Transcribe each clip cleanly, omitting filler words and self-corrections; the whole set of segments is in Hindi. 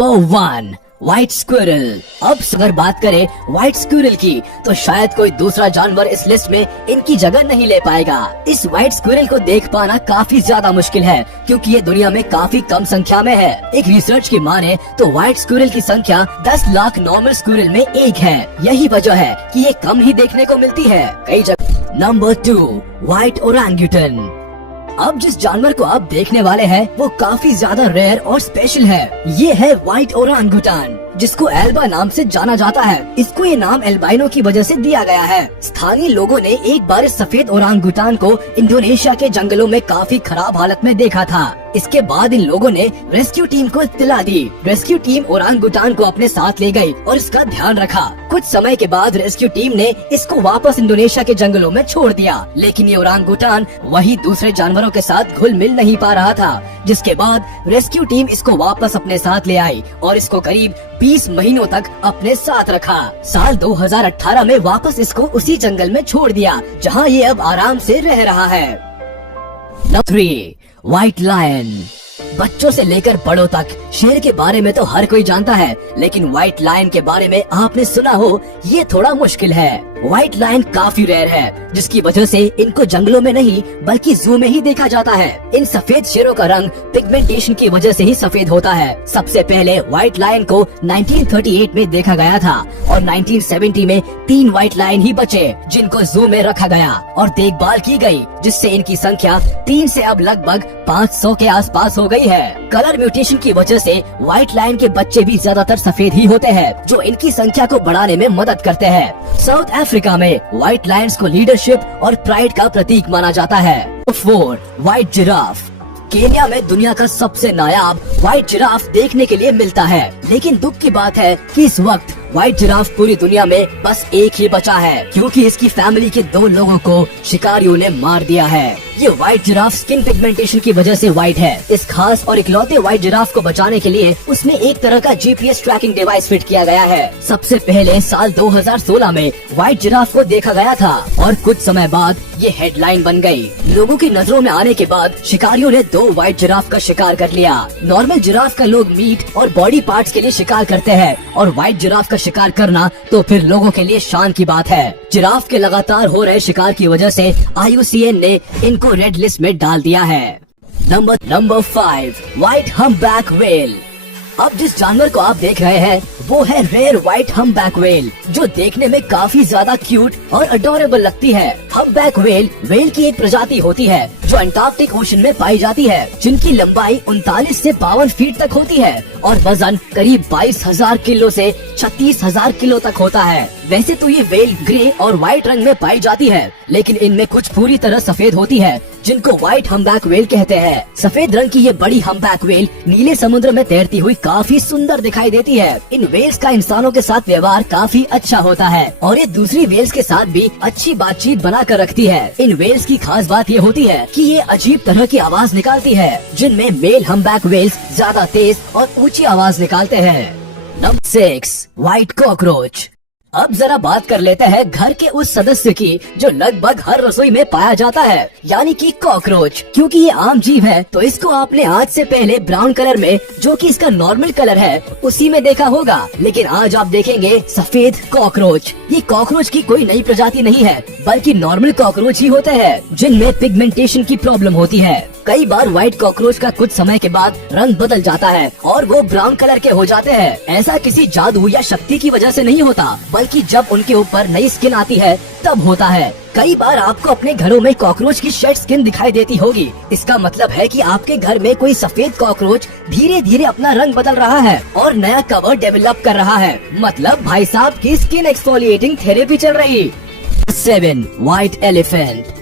Number 1 white squirrel. अब अगर बात करें व्हाइट स्क्विरल की तो शायद कोई दूसरा जानवर इस लिस्ट में इनकी जगह नहीं ले पाएगा। इस व्हाइट स्क्विरल को देख पाना काफी ज्यादा मुश्किल है क्योंकि ये दुनिया में काफी कम संख्या में है। एक रिसर्च की माने तो व्हाइट स्क्विरल की संख्या 10 लाख नॉर्मल स्क्विरल में एक है। यही वजह है कि ये कम ही देखने को मिलती है कई जगह। Number 2 white orangutan. अब जिस जानवर को आप देखने वाले हैं वो काफी ज्यादा रेयर और स्पेशल है। ये है व्हाइट ओरांगुटान जिसको एल्बा नाम से जाना जाता है। इसको ये नाम एल्बाइनो की वजह से दिया गया है। स्थानीय लोगों ने एक बार इस सफेद ओरांगुटान को इंडोनेशिया के जंगलों में काफी खराब हालत में देखा था। इसके बाद इन लोगों ने रेस्क्यू टीम को इत्तला दी। रेस्क्यू टीम ओरांगुटान को अपने साथ ले गई और इसका ध्यान रखा। कुछ समय के बाद रेस्क्यू टीम ने इसको वापस इंडोनेशिया के जंगलों में छोड़ दिया, लेकिन ये ओरांगुटान वही दूसरे जानवरों के साथ घुल मिल नहीं पा रहा था। जिसके बाद रेस्क्यू टीम इसको वापस अपने साथ ले आई और इसको करीब 20 महीनों तक अपने साथ रखा। साल 2018 में वापस इसको उसी जंगल में छोड़ दिया जहां ये अब आराम से रह रहा है। Number 3 white lion. बच्चों से लेकर बड़ों तक शेर के बारे में तो हर कोई जानता है, लेकिन व्हाइट लायन के बारे में आपने सुना हो ये थोड़ा मुश्किल है। व्हाइट लायन काफी रेयर है जिसकी वजह से इनको जंगलों में नहीं बल्कि जू में ही देखा जाता है। इन सफेद शेरों का रंग पिगमेंटेशन की वजह से ही सफेद होता है। सबसे पहले व्हाइट लायन को 1938 में देखा गया था और 1970 में 3 व्हाइट लायन ही बचे जिनको जू में रखा गया और देखभाल की गई, जिससे इनकी संख्या 3 से अब लगभग 500 के आसपास हो गई है। कलर म्यूटेशन की वजह से व्हाइट लायन के बच्चे भी ज्यादातर सफेद ही होते हैं जो इनकी संख्या को बढ़ाने में मदद करते हैं। साउथ अफ्रीका में व्हाइट लायंस को लीडरशिप और प्राइड का प्रतीक माना जाता है। 4 व्हाइट जिराफ। केन्या में दुनिया का सबसे नायाब व्हाइट जिराफ देखने के लिए मिलता है, लेकिन दुख की बात है कि इस वक्त व्हाइट जिराफ पूरी दुनिया में बस एक ही बचा है क्योंकि इसकी फैमिली के 2 लोगों को शिकारियों ने मार दिया है। ये व्हाइट जिराफ स्किन पिगमेंटेशन की वजह से व्हाइट है। इस खास और इकलौते व्हाइट जिराफ को बचाने के लिए उसमें एक तरह का GPS ट्रैकिंग डिवाइस फिट किया गया है। सबसे पहले साल 2016 में व्हाइट जिराफ को देखा गया था और कुछ समय बाद ये हेडलाइन बन गई। लोगों की नजरों में आने के बाद शिकारियों ने 2 व्हाइट जिराफ का शिकार कर लिया। नॉर्मल जिराफ का लोग मीट और बॉडी पार्ट्स के लिए शिकार करते हैं और व्हाइट जिराफ का शिकार करना तो फिर लोगों के लिए शान की बात है। जिराफ के लगातार हो रहे शिकार की वजह से IUCN ने इनको रेड लिस्ट में डाल दिया है। Number 5 white humpback whale. अब जिस जानवर को आप देख रहे हैं वो है रेयर व्हाइट हम्पबैक व्हेल जो देखने में काफी ज्यादा क्यूट और अडोरेबल लगती है। हम्पबैक व्हेल की एक प्रजाति होती है जो अंटार्कटिक ओशन में पाई जाती है, जिनकी लंबाई 39 से 52 फीट तक होती है और वजन करीब 22,000 किलो से 36,000 किलो तक होता है। वैसे तो ये व्हेल ग्रे और व्हाइट रंग में पाई जाती है, लेकिन इनमें कुछ पूरी तरह सफेद होती है जिनको व्हाइट हम्पबैक व्हेल कहते हैं। सफेद रंग की ये बड़ी हम्पबैक व्हेल नीले समुद्र में तैरती हुई काफी सुंदर दिखाई देती है। इन व्हेल्स का इंसानों के साथ व्यवहार काफी अच्छा होता है और ये दूसरी व्हेल्स के साथ भी अच्छी बातचीत बना कर रखती है। इन व्हेल्स की खास बात ये होती है कि ये अजीब तरह की आवाज निकालती है, जिनमें मेल हम्पबैक व्हेल्स ज्यादा तेज और ऊंची आवाज निकालते हैं। Number 6 white cockroach. अब जरा बात कर लेते हैं घर के उस सदस्य की जो लगभग हर रसोई में पाया जाता है, यानी कि कॉकरोच। क्योंकि ये आम जीव है तो इसको आपने आज से पहले ब्राउन कलर में, जो कि इसका नॉर्मल कलर है, उसी में देखा होगा, लेकिन आज आप देखेंगे सफेद कॉकरोच। ये कॉकरोच की कोई नई प्रजाति नहीं है बल्कि नॉर्मल कॉकरोच ही होते हैं जिनमें पिगमेंटेशन की प्रॉब्लम होती है। कई बार व्हाइट कॉकरोच का कुछ समय के बाद रंग बदल जाता है और वो ब्राउन कलर के हो जाते हैं। ऐसा किसी जादू या शक्ति की वजह से नहीं होता, बल्कि जब उनके ऊपर नई स्किन आती है तब होता है। कई बार आपको अपने घरों में कॉकरोच की शेड स्किन दिखाई देती होगी। इसका मतलब है कि आपके घर में कोई सफेद कॉकरोच धीरे धीरे अपना रंग बदल रहा है और नया कवर डेवलप कर रहा है। मतलब भाई साहब की स्किन एक्सफोलिएटिंग थेरेपी चल रही। 7 व्हाइट एलिफेंट।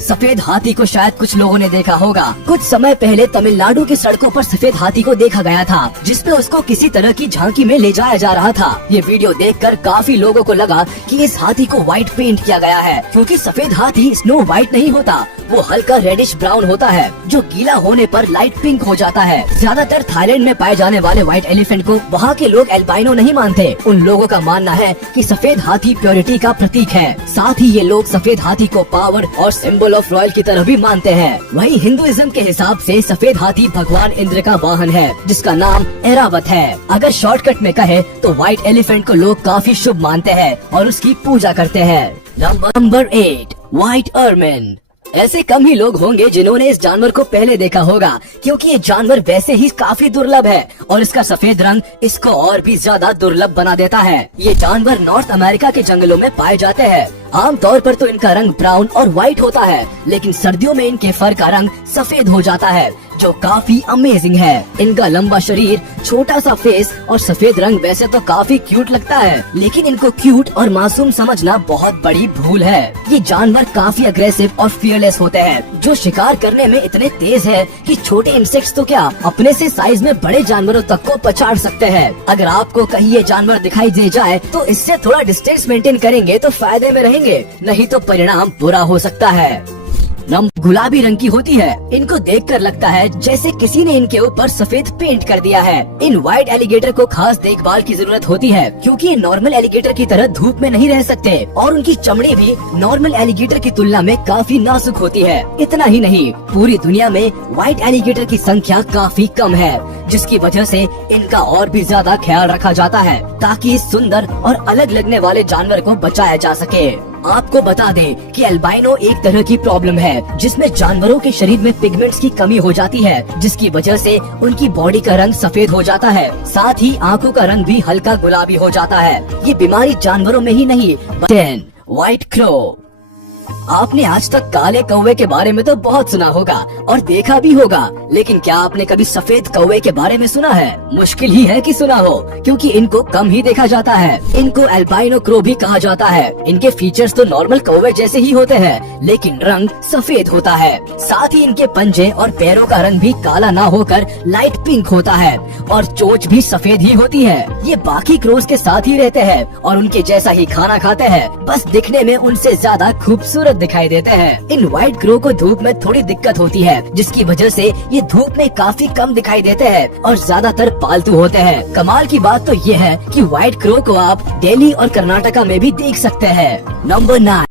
सफेद हाथी को शायद कुछ लोगों ने देखा होगा। कुछ समय पहले तमिलनाडु की सड़कों पर सफेद हाथी को देखा गया था जिसमें उसको किसी तरह की झांकी में ले जाया जा रहा था। ये वीडियो देखकर काफी लोगों को लगा कि इस हाथी को व्हाइट पेंट किया गया है, क्योंकि सफेद हाथी स्नो व्हाइट नहीं होता, वो हल्का रेडिश ब्राउन होता है जो गीला होने पर लाइट पिंक हो जाता है। ज्यादातर थाईलैंड में पाए जाने वाले व्हाइट एलिफेंट को वहाँ के लोग एल्बाइनो नहीं मानते। उन लोगों का मानना है कि सफेद हाथी प्योरिटी का प्रतीक है। साथ ही ये लोग सफेद हाथी को पावर और सिंबल सिंबल ऑफ रॉयल की तरह भी मानते हैं। वहीं हिंदुइज्म के हिसाब से सफेद हाथी भगवान इंद्र का वाहन है, जिसका नाम ऐरावत है। अगर शॉर्टकट में कहे तो व्हाइट एलिफेंट को लोग काफी शुभ मानते हैं और उसकी पूजा करते हैं। Number 8, white ermine. ऐसे कम ही लोग होंगे जिन्होंने इस जानवर को पहले देखा होगा, क्योंकि ये जानवर वैसे ही काफी दुर्लभ है और इसका सफेद रंग इसको और भी ज्यादा दुर्लभ बना देता है। ये जानवर नॉर्थ अमेरिका के जंगलों में पाए जाते हैं। आमतौर पर तो इनका रंग ब्राउन और व्हाइट होता है, लेकिन सर्दियों में इनके फर का रंग सफेद हो जाता है, जो काफी अमेजिंग है। इनका लंबा शरीर, छोटा सा फेस और सफेद रंग वैसे तो काफी क्यूट लगता है, लेकिन इनको क्यूट और मासूम समझना बहुत बड़ी भूल है। ये जानवर काफी अग्रेसिव और फियरलेस होते हैं, जो शिकार करने में इतने तेज है कि छोटे इंसेक्ट्स तो क्या, अपने से साइज में बड़े जानवरों तक को पछाड़ सकते हैं। अगर आपको कहीं ये जानवर दिखाई दे जाए तो इससे थोड़ा डिस्टेंस मेंटेन करेंगे तो फायदे में रहेंगे, नहीं तो परिणाम बुरा हो सकता है। गुलाबी रंग की होती है। इनको देखकर लगता है जैसे किसी ने इनके ऊपर सफेद पेंट कर दिया है। इन व्हाइट एलिगेटर को खास देखभाल की जरूरत होती है, क्योंकि ये नॉर्मल एलिगेटर की तरह धूप में नहीं रह सकते और उनकी चमड़ी भी नॉर्मल एलिगेटर की तुलना में काफी नाजुक होती है। इतना ही नहीं, पूरी दुनिया में व्हाइट एलिगेटर की संख्या काफी कम है, जिसकी वजह से इनका और भी ज्यादा ख्याल रखा जाता है, ताकि इस सुंदर और अलग लगने वाले जानवर को बचाया जा सके। आपको बता दें कि एल्बाइनो एक तरह की प्रॉब्लम है, जिसमें जानवरों के शरीर में पिगमेंट्स की कमी हो जाती है, जिसकी वजह से उनकी बॉडी का रंग सफेद हो जाता है। साथ ही आंखों का रंग भी हल्का गुलाबी हो जाता है। ये बीमारी जानवरों में ही नहीं। 10, व्हाइट क्रो। आपने आज तक काले कौवे के बारे में तो बहुत सुना होगा और देखा भी होगा, लेकिन क्या आपने कभी सफेद कौवे के बारे में सुना है? मुश्किल ही है कि सुना हो, क्योंकि इनको कम ही देखा जाता है। इनको एल्बाइनो क्रो भी कहा जाता है। इनके फीचर्स तो नॉर्मल कौवे जैसे ही होते हैं, लेकिन रंग सफेद होता है। साथ ही इनके पंजे और पैरों का रंग भी काला ना होकर लाइट पिंक होता है और चोंच भी सफेद ही होती है। ये बाकी क्रोस के साथ ही रहते हैं और उनके जैसा ही खाना खाते हैं, बस दिखने में उनसे ज्यादा खूबसूरत दिखाई देते हैं। इन व्हाइट क्रो को धूप में थोड़ी दिक्कत होती है, जिसकी वजह से ये धूप में काफी कम दिखाई देते हैं और ज्यादातर पालतू होते हैं। कमाल की बात तो ये है कि व्हाइट क्रो को आप दिल्ली और कर्नाटका में भी देख सकते हैं। नंबर 9,